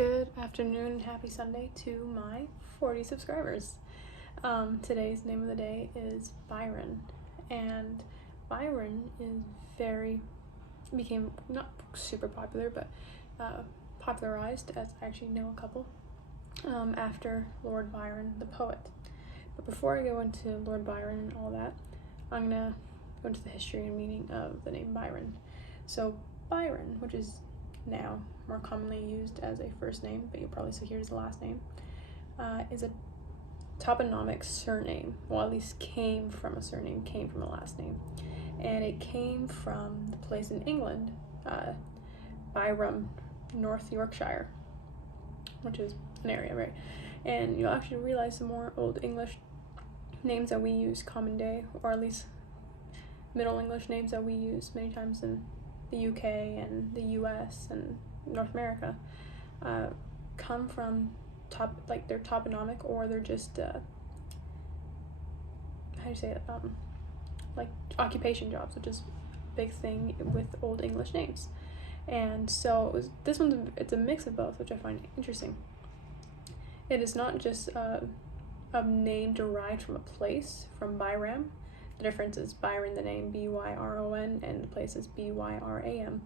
Good afternoon and happy Sunday to my 40 subscribers. Today's name of the day is Byron, and Byron became not super popular, but popularized, as I actually know a couple, after Lord Byron, the poet. But before I go into Lord Byron and all that, I'm gonna go into the history and meaning of the name Byron. So Byron, which is now more commonly used as a first name, but you'll probably still hear it as a last name, is a toponymic surname. Well, at least came from a surname, came from a last name. And it came from the place in England, Byron, North Yorkshire, which is an area, right? And you'll actually realize some more Old English names that we use common day, or at least Middle English names that we use many times in the UK and the US and North America, come from they're toponymic, or they're just how do you say it, like occupation jobs, which is a big thing with Old English names. And so it's a mix of both, which I find interesting. It is not just a name derived from a place, from Byram. The difference is Byron, the name, B-Y-R-O-N, and the place is B-Y-R-A-M.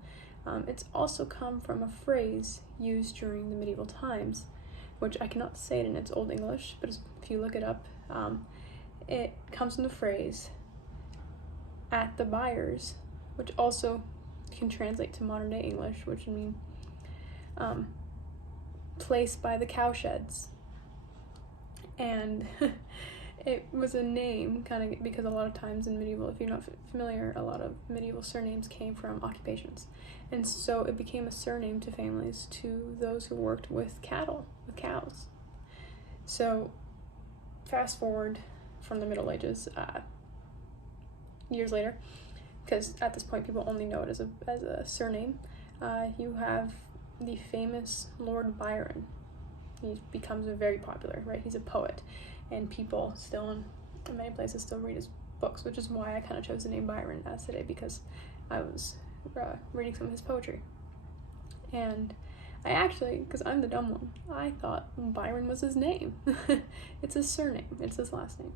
It's also come from a phrase used during the medieval times, which I cannot say it in its Old English, but if you look it up, it comes from the phrase "at the byres," which also can translate to modern day English, which would mean place by the cowsheds. And it was a name kind of because a lot of times in medieval, if you're not familiar, a lot of medieval surnames came from occupations. And so it became a surname to families, to those who worked with cattle, with cows. So fast forward from the Middle Ages, years later, because at this point people only know it as a surname, you have the famous Lord Byron. He becomes very popular, right? He's a poet, and people still in many places still read his books, which is why I kind of chose the name Byron as today, because I was reading some of his poetry. And I actually, because I'm the dumb one, I thought Byron was his name. It's his surname, it's his last name.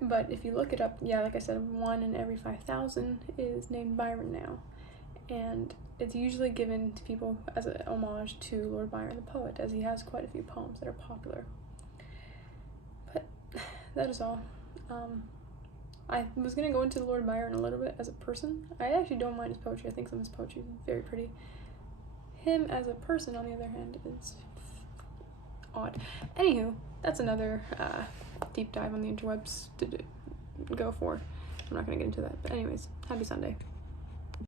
But if you look it up, yeah, like I said, 1 in every 5,000 is named Byron now. And it's usually given to people as a homage to Lord Byron the poet, as he has quite a few poems that are popular. But that is all. I was going to go into Lord Byron a little bit as a person. I actually don't mind his poetry. I think some of his poetry is very pretty. Him as a person, on the other hand, is odd. Anywho, that's another deep dive on the interwebs to go for. I'm not going to get into that. But anyways, happy Sunday.